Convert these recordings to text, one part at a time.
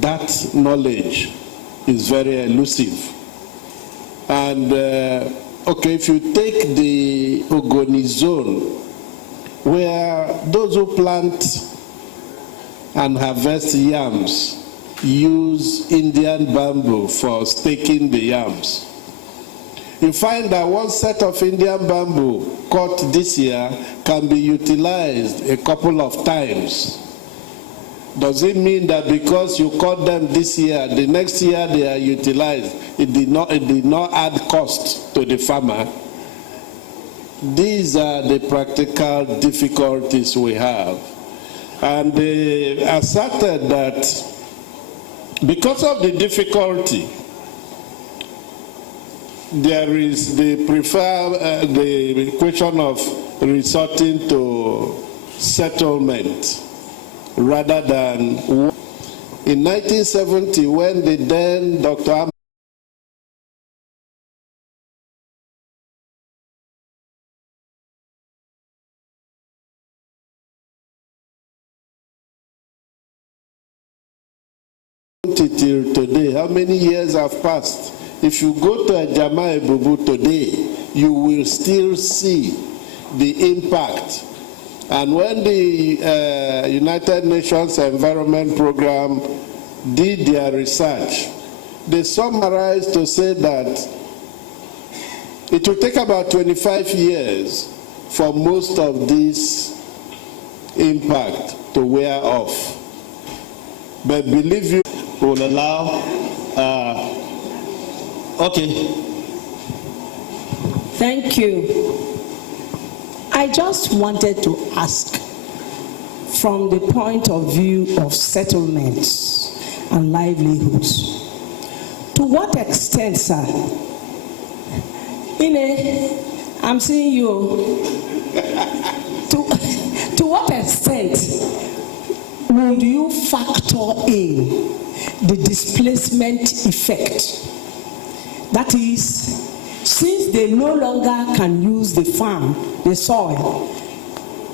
that knowledge is very elusive. And okay, if you take the Ogoni zone, where those who plant and harvest yams use Indian bamboo for staking the yams, you find that one set of Indian bamboo cut this year can be utilized a couple of times. Does it mean that because you cut them this year, the next year they are utilized, it did not add cost to the farmer? These are the practical difficulties we have. And they asserted that because of the difficulty, there is the question of resorting to settlement rather than in 1970, when the then Dr. till today, how many years have passed? If you go to Ejama Ebubu today, you will still see the impact. And when the United Nations Environment Program did their research, they summarized to say that it will take about 25 years for most of this impact to wear off. But believe you, will allow, okay. Thank you. I just wanted to ask, from the point of view of settlements and livelihoods, to what extent, sir, I'm seeing you, to what extent would you factor in the displacement effect? That is, since they no longer can use the farm, the soil,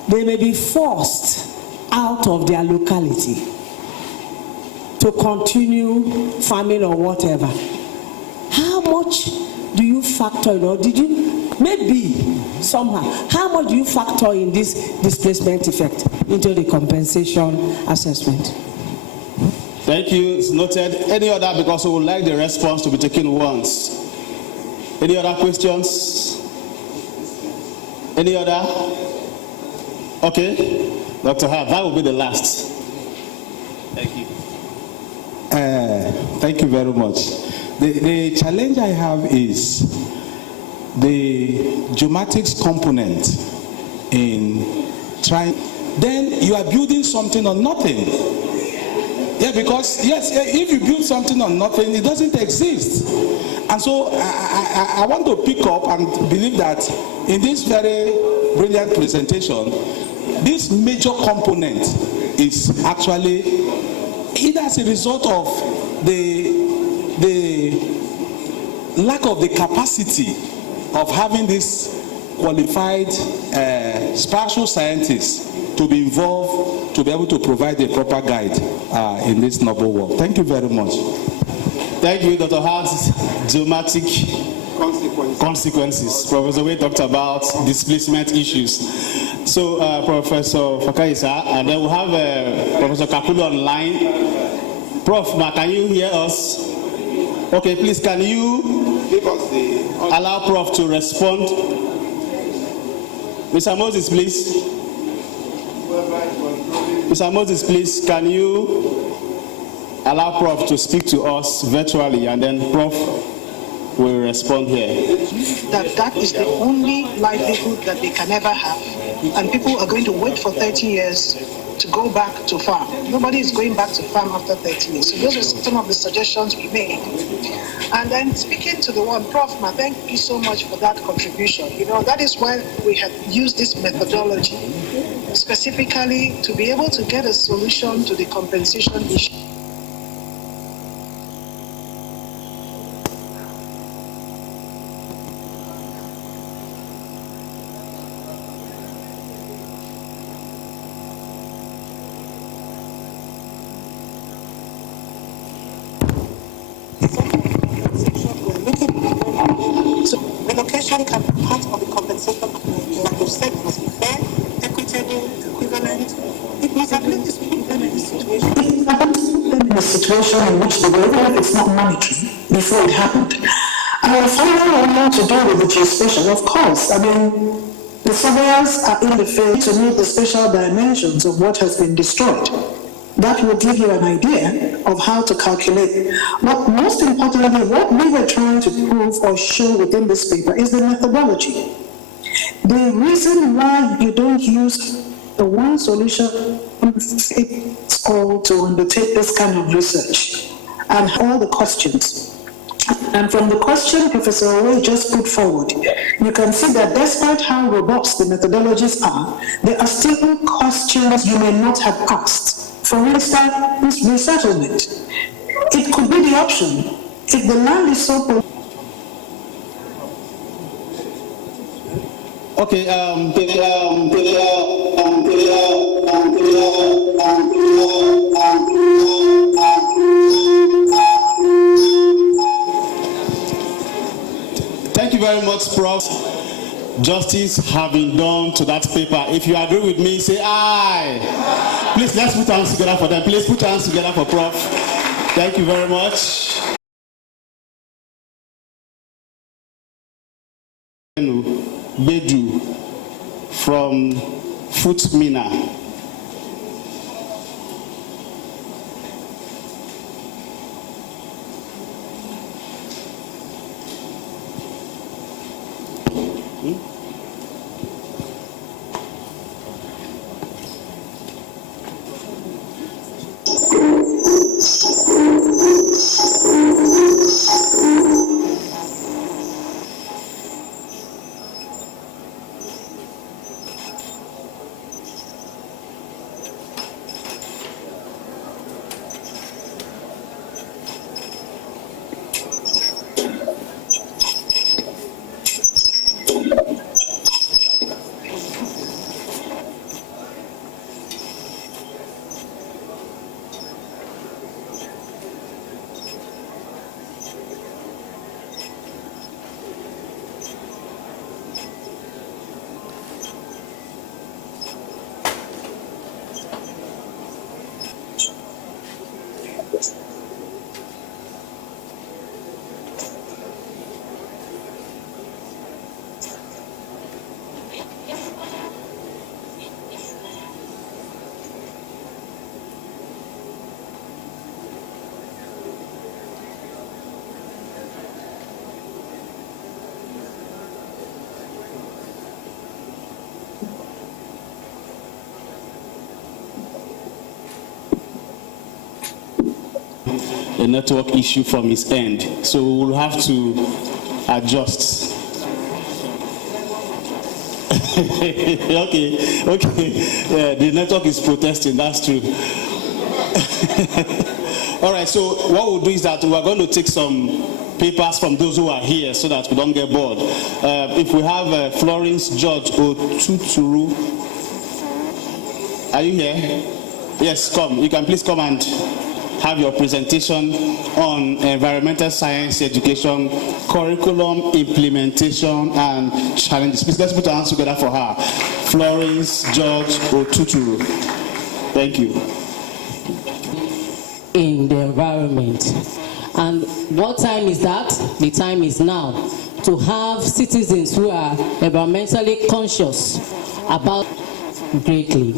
they may be forced out of their locality to continue farming or whatever. How much do you factor in, or did you, maybe somehow, how much do you factor in this displacement effect into the compensation assessment? Thank you, it's noted. Any other, because we would like the response to be taken once. Any other questions? Any other? Okay, Dr. Hart, that will be the last. Thank you. Thank you very much. The challenge I have is the geomatics component in trying. Then you are building something on nothing. Yeah, because yes, if you build something on nothing, it doesn't exist. And so I want to pick up and believe that in this very brilliant presentation, this major component is actually either as a result of the lack of the capacity of having this qualified spatial scientists to be involved, to be able to provide a proper guide in this noble work. Thank you very much. Thank you, Dr. Hart. Geomatic consequences. Professor Wade talked about displacement issues. So, Professor Fakaisa, and then we'll have Professor Kakulu online. Prof, can you hear us? Okay, please, can you give us allow Prof to respond? Mr. Moses, please. Mr. Moses, please, can you allow Prof to speak to us virtually, and then Prof will respond here. That is the only livelihood that they can ever have, and people are going to wait for 30 years to go back to farm. Nobody is going back to farm after 30 years. So those are some of the suggestions we made. And then speaking to the one, Prof, thank you so much for that contribution. You know, that is why we have used this methodology specifically to be able to get a solution to the compensation issue. can be part of the compensation mechanism. Like you said, it must be fair, equitable, equivalent. It must at least put them in a situation. It happens in a situation in which the way, even if it's not monetary, before it happened. Finally, what more to do with the geospatial? Of course, I mean, the surveyors are in the field to know the spatial dimensions of what has been destroyed. That will give you an idea of how to calculate. But most importantly, what we were trying to prove or show within this paper is the methodology. The reason why you don't use the one solution fits all to undertake this kind of research and all the questions. And from the question Professor Owe just put forward, you can see that despite how robust the methodologies are, there are still questions you may not have asked. For instance, resettlement. It could be the option. If the land is so... Okay, thank you very much, Prof. Justice have been done to that paper. If you agree with me, say aye. Please, let's put hands together for them. Please put hands together for Prof. Thank you very much. Bedu from Futmina. A network issue from his end, so we'll have to adjust. okay, yeah, the network is protesting, that's true. All right, so what we'll do is that we're going to take some papers from those who are here so that we don't get bored. If we have Florence George Otuturu, are you here? Yes, come. You can please come and have your presentation on environmental science education, curriculum implementation, and challenges. Please let's put our hands together for her. Florence George Otuturu. Thank you. In the environment. And what time is that? The time is now to have citizens who are environmentally conscious about greatly.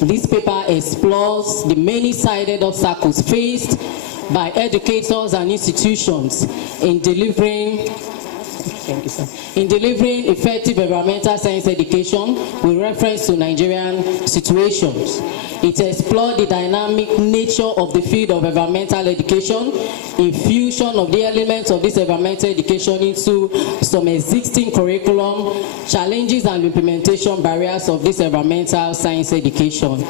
This paper explores the many-sided obstacles faced by educators and institutions in delivering effective environmental science education with reference to Nigerian situations. It explored the dynamic nature of the field of environmental education, infusion of the elements of this environmental education into some existing curriculum, challenges and implementation barriers of this environmental science education.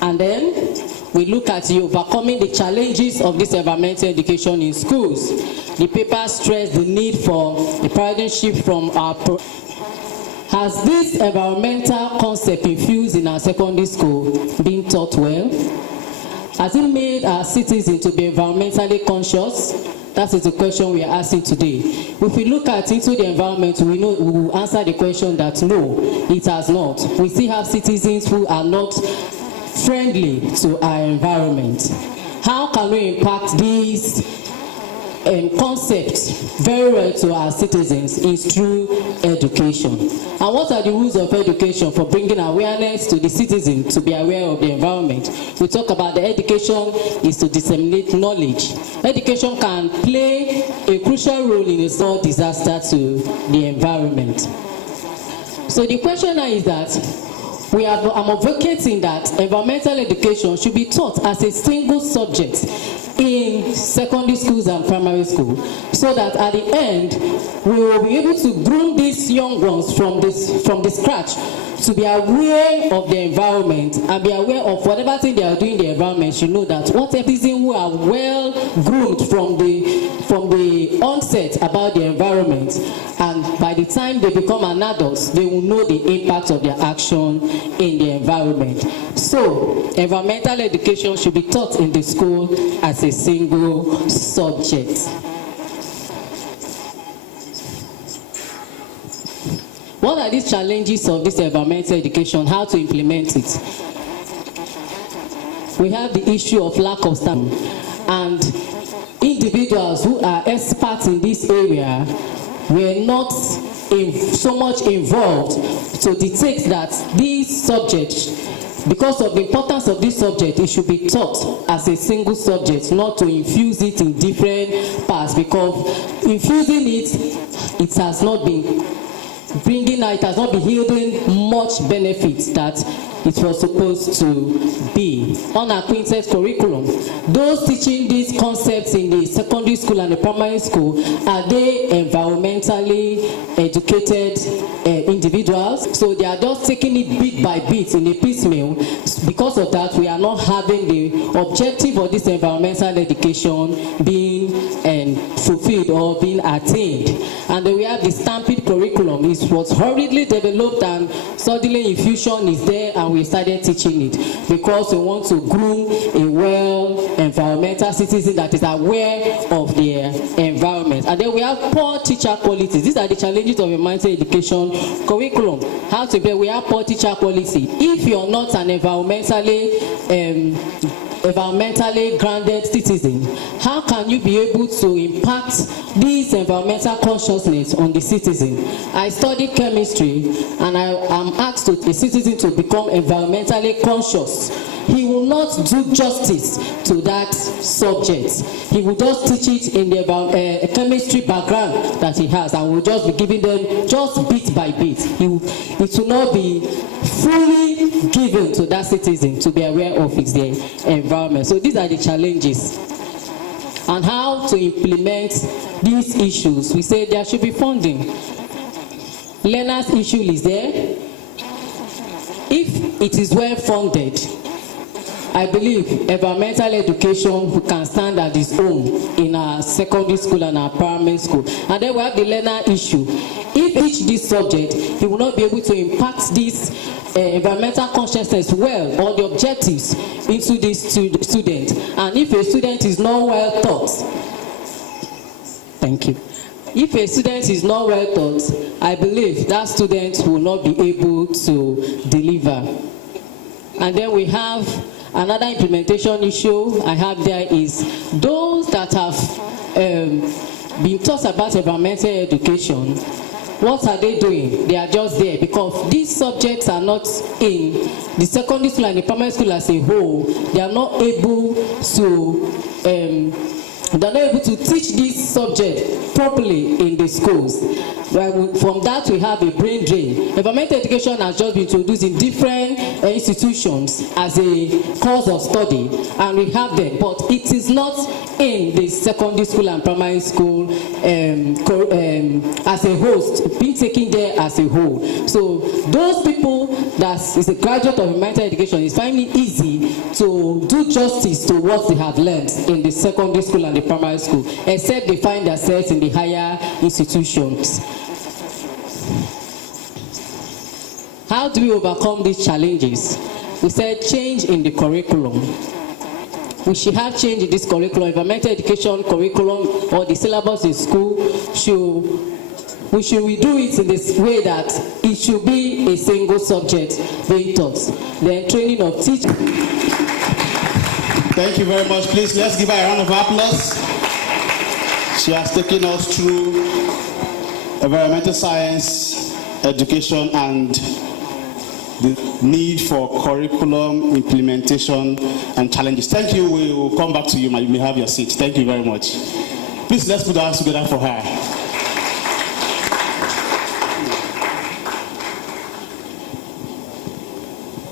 And then we look at overcoming the challenges of this environmental education in schools. The paper stressed the need for a paradigm shift from our has this environmental concept infused in our secondary school been taught well? Has it made our citizens to be environmentally conscious? That is the question we are asking today. If we look at into the environment, we know we will answer the question that no, it has not. We still have citizens who are not friendly to our environment. How can we impact these concepts very well to our citizens? Is through education. And what are the rules of education for bringing awareness to the citizen to be aware of the environment? We talk about the education is to disseminate knowledge. Education can play a crucial role in a small disaster to the environment. So the question now is that I'm advocating that environmental education should be taught as a single subject in secondary schools and primary school, so that at the end we will be able to groom these young ones from the scratch to be aware of the environment and be aware of whatever thing they are doing in the environment. You know that whatever citizens who are well groomed from the onset about the environment, and by the time they become an adult, they will know the impact of their action in the environment. So environmental education should be taught in the school as a single subject. What are these challenges of this environmental education? How to implement it? We have the issue of lack of staff, and individuals who are experts in this area were not so much involved to detect that this subject, because of the importance of this subject, it should be taught as a single subject, not to infuse it in different parts, because infusing it has not been it has not been yielding much benefits that it was supposed to be. Unacquainted curriculum. Those teaching these concepts in the secondary school and the primary school, are they environmentally educated individuals? So they are just taking it bit by bit in a piecemeal. Because of that, we are not having the objective of this environmental education being fulfilled or being attained. And then we have the stampede curriculum. It was hurriedly developed, and suddenly infusion is there, and we started teaching it because we want to groom a well environmental citizen that is aware of their environment. And then we have poor teacher qualities. These are the challenges of environmental education curriculum. How to be? We have poor teacher quality. If you're not an environmentally grounded citizen, how can you be able to impact this environmental consciousness on the citizen? I studied chemistry, and I am asked the citizen to become environmentally conscious. He will not do justice to that subject. He will just teach it in the chemistry background that he has, and will just be giving them just bit by bit. It will not be fully given to that citizen to be aware of his environment. So these are the challenges. And how to implement these issues. We say there should be funding. Learners' issue is there. If it is well funded, I believe environmental education can stand at its own in our secondary school and our primary school. And then we have the learner issue. If he teach this subject, he will not be able to impact this environmental consciousness well, or the objectives into this student. And if a student is not well taught, thank you. If a student is not well taught, I believe that student will not be able to deliver. And then we have another implementation issue I have there is those that have been taught about environmental education. What are they doing? They are just there because these subjects are not in the secondary school and the primary school as a whole. They are not able to teach this subject properly in the schools. From that, we have a brain drain. Environmental education has just been introduced in different institutions as a course of study, and we have them, but it is not in the secondary school and primary school as a host, being taken there as a whole. So those people that is a graduate of environmental education is finding it easy to do justice to what they have learned in the secondary school and the primary school, except they find themselves in the higher institutions. How do we overcome these challenges? We said change in the curriculum. we should have change in this curriculum, environmental education curriculum, or the syllabus in school. We should redo it in this way that it should be a single subject being taught. Then training of teachers. Thank you very much. Please, let's give her a round of applause. She has taken us through environmental science, education, and the need for curriculum implementation and challenges. Thank you. We will come back to you. You may have your seat. Thank you very much. Please, let's put our hands together for her.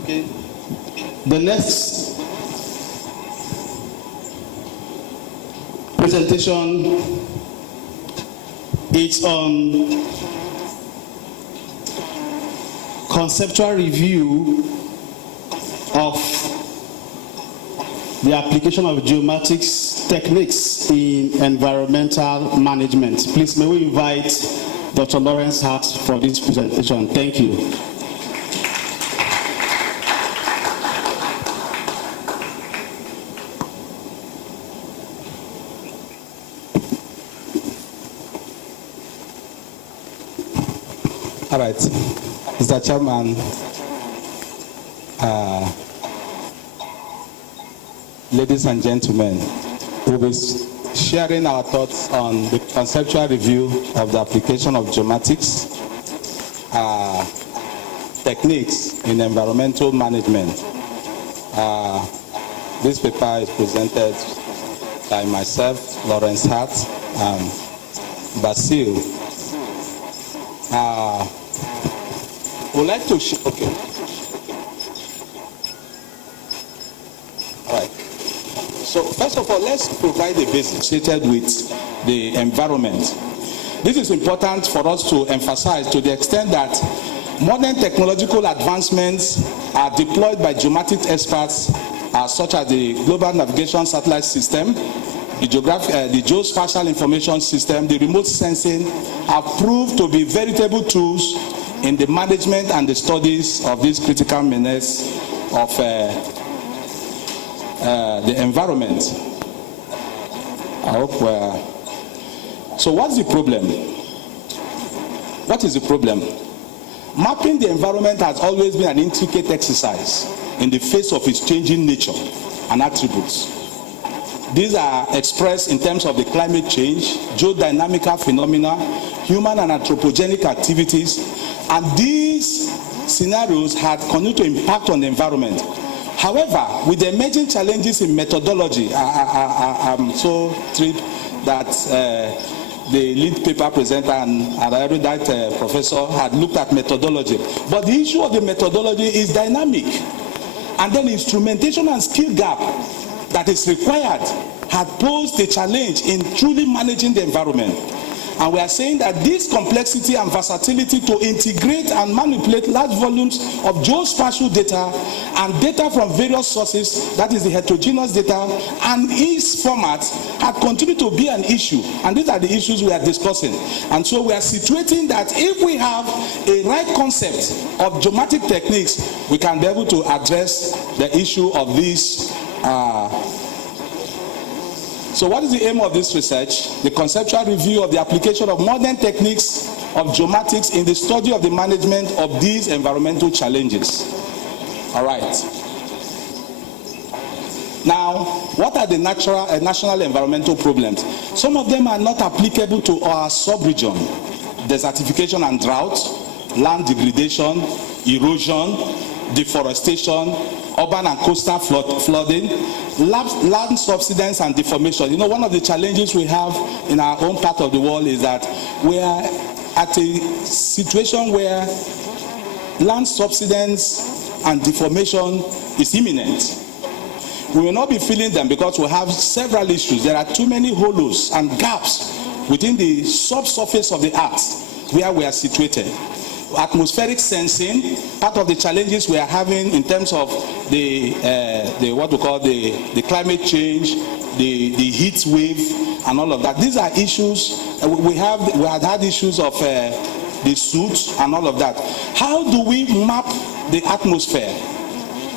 Okay. The next presentation is on conceptual review of the application of geomatics techniques in environmental management. Please, may we invite Dr. Lawrence Hart for this presentation. Thank you. All right, Mr. Chairman, ladies and gentlemen, we'll be sharing our thoughts on the conceptual review of the application of geomatics techniques in environmental management. This paper is presented by myself, Lawrence Hart, and Basil. Would like to okay. All right. So first of all, let's provide a basic associated with the environment. This is important for us to emphasize to the extent that modern technological advancements are deployed by geomatics experts such as the Global Navigation Satellite System, the Geospatial Information System, the remote sensing have proved to be veritable tools in the management and the studies of this critical menace of the environment. I hope so what's the problem? What is the problem? Mapping the environment has always been an intricate exercise in the face of its changing nature and attributes. These are expressed in terms of the climate change, geodynamical phenomena, human and anthropogenic activities, and these scenarios had continued to impact on the environment. However, with the emerging challenges in methodology, I'm so thrilled that the lead paper presenter and erudite professor had looked at methodology. But the issue of the methodology is dynamic, and then instrumentation and skill gap that is required had posed a challenge in truly managing the environment. And we are saying that this complexity and versatility to integrate and manipulate large volumes of geospatial data and data from various sources, that is the heterogeneous data, and its formats had continued to be an issue. And these are the issues we are discussing. And so we are situating that if we have a right concept of geomatic techniques, we can be able to address the issue of this. So what is the aim of this research? The conceptual review of the application of modern techniques of geomatics in the study of the management of these environmental challenges. All right. Now, what are the national environmental problems? Some of them are not applicable to our sub-region. Desertification and drought, land degradation, erosion, deforestation, urban and coastal flooding, land subsidence and deformation. You know, one of the challenges we have in our own part of the world is that we are at a situation where land subsidence and deformation is imminent. We will not be feeling them because we have several issues. There are too many hollows and gaps within the subsurface of the earth where we are situated. Atmospheric sensing, part of the challenges we are having in terms of the what we call the climate change, the heat wave, and all of that. These are issues we had issues of the soot and all of that. How do we map the atmosphere?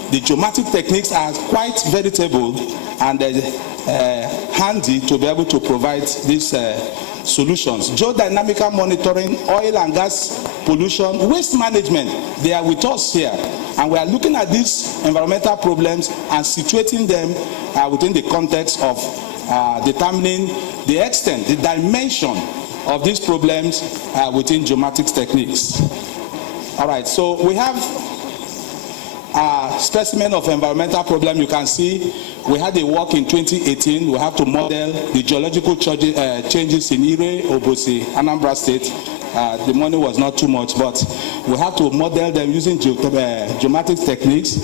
The geomatic techniques are quite veritable and handy to be able to provide these solutions. Geodynamical monitoring, oil and gas pollution, waste management, they are with us here. And we are looking at these environmental problems and situating them within the context of determining the extent, the dimension of these problems within geomatics techniques. All right, so we have a specimen of environmental problem. You can see we had a work in 2018. We have to model the geological changes in Ire, Obosi, Anambra State. The money was not too much, but we had to model them using geomatics techniques.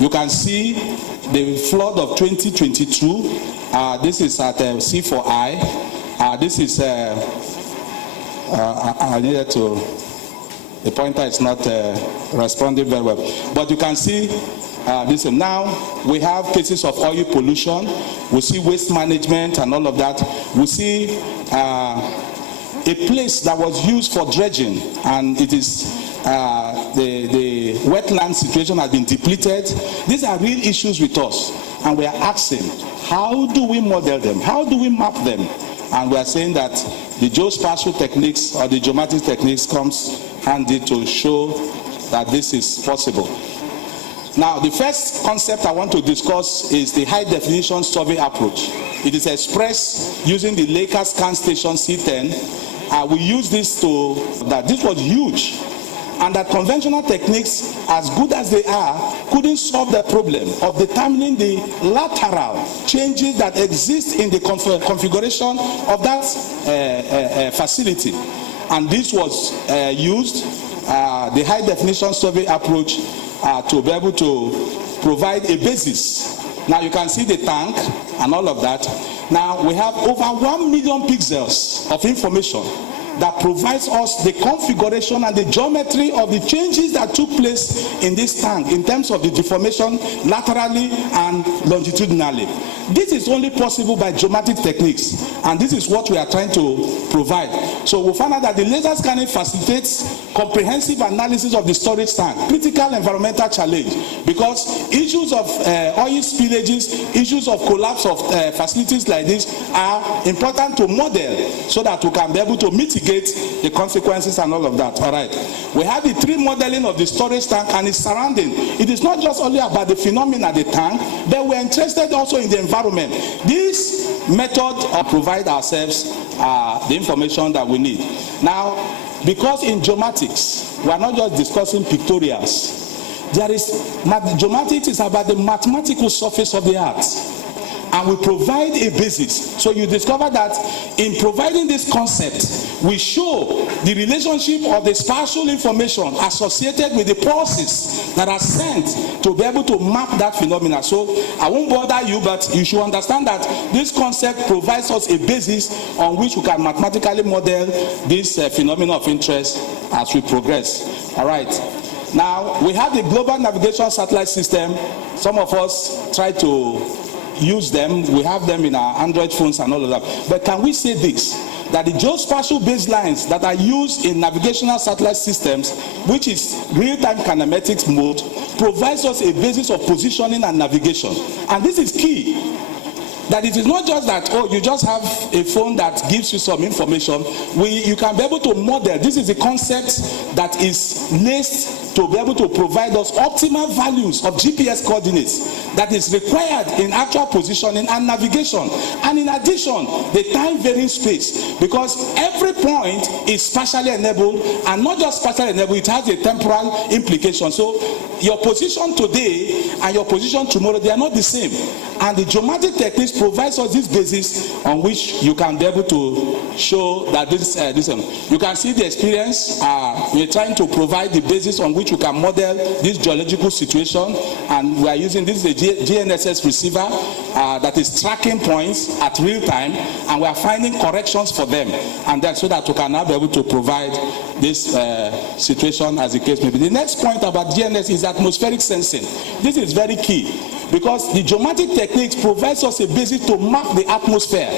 You can see the flood of 2022. This is at C4I. This is, I needed to, the pointer is not responding very well. But you can see this. Now we have cases of oil pollution. We see waste management and all of that. We see a place that was used for dredging, and it is the wetland situation has been depleted. These are real issues with us, and we are asking, how do we model them? How do we map them? And we are saying that the geospatial techniques or the geomatics techniques comes handy to show that this is possible. Now, the first concept I want to discuss is the high definition survey approach. It is expressed using the Laker scan station C10. We use this this was huge, and that conventional techniques, as good as they are, couldn't solve the problem of determining the lateral changes that exist in the configuration of that facility. And this was used, the high definition survey approach, to be able to provide a basis. Now you can see the tank and all of that. Now we have over 1 million pixels of information that provides us the configuration and the geometry of the changes that took place in this tank in terms of the deformation laterally and longitudinally. This is only possible by geometric techniques, and this is what we are trying to provide. So we found out that the laser scanning facilitates comprehensive analysis of the storage tank, critical environmental challenge, because issues of oil spillages, issues of collapse of facilities like this are important to model so that we can be able to mitigate the consequences and all of that. All right. We have the 3 modeling of the storage tank and its surrounding. It is not just only about the phenomena of the tank, but we're interested also in the environment. This method provide ourselves the information that we need. Now, because in geomatics, we are not just discussing pictorials. Geomatics is about the mathematical surface of the earth. And we provide a basis. So you discover that in providing this concept, we show the relationship of the spatial information associated with the pulses that are sent to be able to map that phenomena. So I won't bother you, but you should understand that this concept provides us a basis on which we can mathematically model this phenomena of interest as we progress. All right. Now, we have the global navigation satellite system. Some of us try to use them. We have them in our Android phones and all of that. But can we say this, that the geospatial baselines that are used in navigational satellite systems, which is real-time kinematics mode, provides us a basis of positioning and navigation. And this is key. That it is not just that, oh, you just have a phone that gives you some information. You can be able to model. This is a concept that is laced to be able to provide us optimal values of GPS coordinates that is required in actual positioning and navigation. And in addition, the time varying space, because every point is spatially enabled, and not just spatially enabled, it has a temporal implication. So your position today and your position tomorrow, they are not the same. And the geometric techniques provides us this basis on which you can be able to show that you can see the experience. We're trying to provide the basis on which you can model this geological situation, and we are using this is a GNSS receiver that is tracking points at real time, and we are finding corrections for them, and then so that we can now be able to provide this situation as the case may be. The next point about GNSS is atmospheric sensing. This is very key. because the geomatic techniques provides us a basis to map the atmosphere,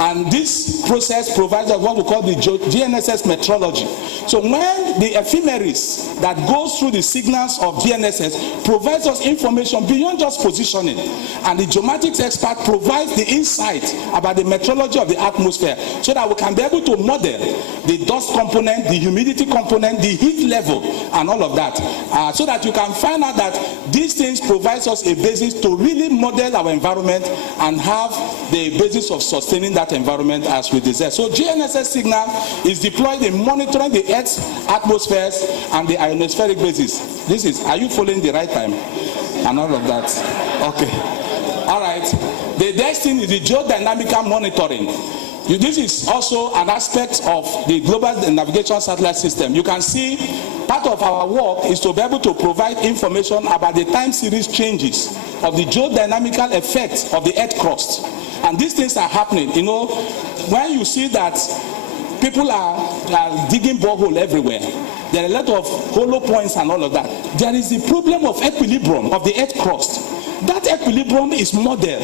and this process provides us what we call the GNSS metrology. So when the ephemeris that goes through the signals of GNSS provides us information beyond just positioning, and the geomatics expert provides the insight about the metrology of the atmosphere, so that we can be able to model the dust component, the humidity component, the heat level, and all of that, so that you can find out that these things provides us a basis to really model our environment and have the basis of sustaining that environment as we desire. So GNSS signal is deployed in monitoring the Earth's atmospheres and the ionospheric basis. This is, are you following the right time? And all of that. Okay. All right. The next thing is the geodynamical monitoring. This is also an aspect of the global navigation satellite system. You can see part of our work is to be able to provide information about the time series changes of the geodynamical effects of the Earth crust. And these things are happening. You know, when you see that people are digging borehole everywhere, there are a lot of hollow points and all of that. There is the problem of equilibrium of the Earth crust. That equilibrium is modeled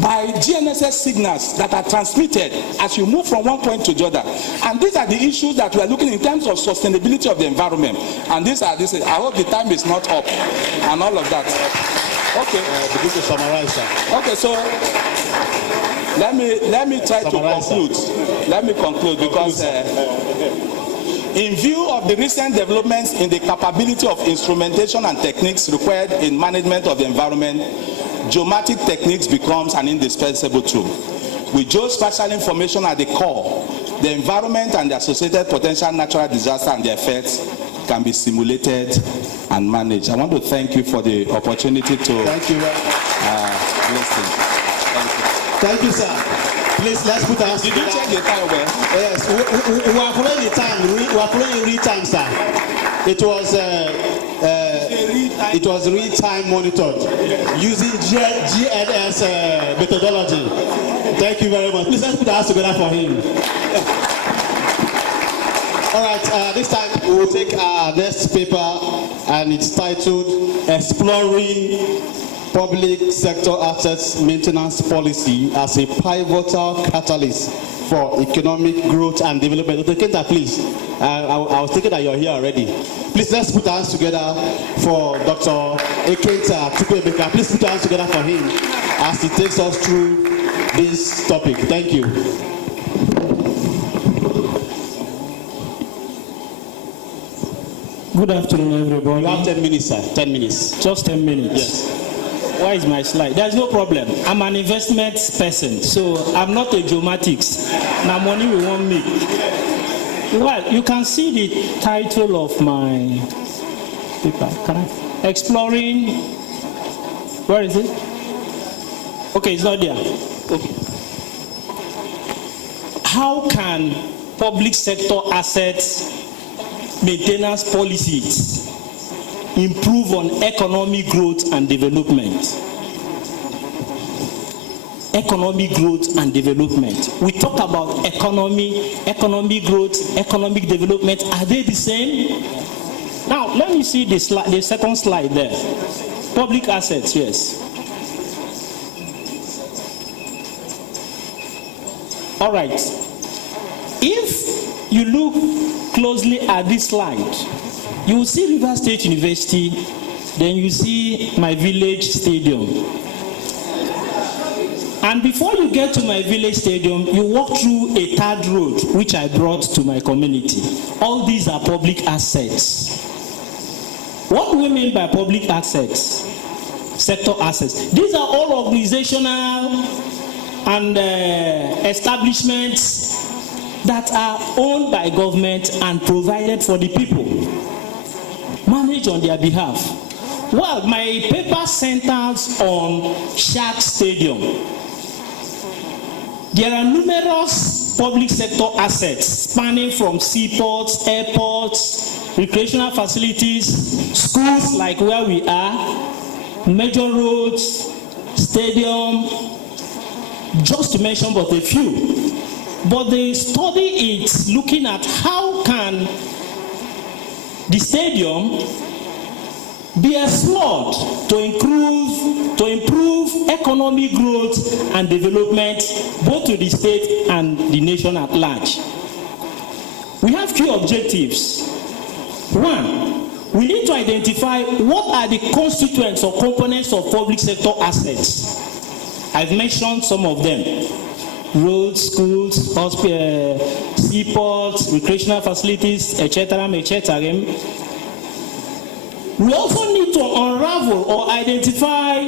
by GNSS signals that are transmitted as you move from one point to the other. And these are the issues that we are looking in terms of sustainability of the environment. And these are this. I hope the time is not up and all of that. Okay. Begin to summarize that. Okay, so let me try to conclude. Let me conclude because in view of the recent developments in the capability of instrumentation and techniques required in management of the environment, geomatic techniques becomes an indispensable tool. With geospatial information at the core, the environment and the associated potential natural disaster and their effects can be simulated and managed. I want to thank you for the opportunity to listen. Thank you, sir. Please, let's put our. Did you check the time well? Yes, we are following the time. We are following in real time, sir. It was real time monitored using GNS methodology. Thank you very much. Please, let's put our hands together for him. All right, this time we will take our next paper, and it's titled Exploring Public Sector Assets Maintenance Policy as a Pivotal Catalyst for Economic Growth and Development. Dr. Kenta, please. I was thinking that you're here already. Please, let's put our hands together for Dr. Ekenta Chukwuemeka. Please put our hands together for him as he takes us through this topic. Thank you. Good afternoon, everybody. You have 10 minutes, sir. 10 minutes. Just 10 minutes. Yes. Why is my slide? There's no problem. I'm an investment person, so I'm not a geomatics. Now money we won't make. Well, you can see the title of my paper. Can I? Exploring. Where is it? Okay, it's not there. Okay. How can public sector assets maintenance policies improve on economic growth and development? Economic growth and development. We talk about economy, economic growth, economic development. Are they the same? Now, let me see the second slide there. Public assets, yes. All right. If you look closely at this slide, you will see River State University, then you see my village stadium. And before you get to my village stadium, you walk through a third road, which I brought to my community. All these are public assets. What do we mean by public assets? Sector assets. These are all organizational and establishments that are owned by government and provided for the people, managed on their behalf. Well, my paper centers on Shark Stadium. There are numerous public sector assets spanning from seaports, airports, recreational facilities, schools like where we are, major roads, stadium, just to mention but a few. But the study is looking at how can the stadium be explored to improve economic growth and development both to the state and the nation at large. We have key objectives. One, we need to identify what are the constituents or components of public sector assets. I've mentioned some of them: roads, schools, hospitals, seaports, recreational facilities, etc., etc. We also need to unravel or identify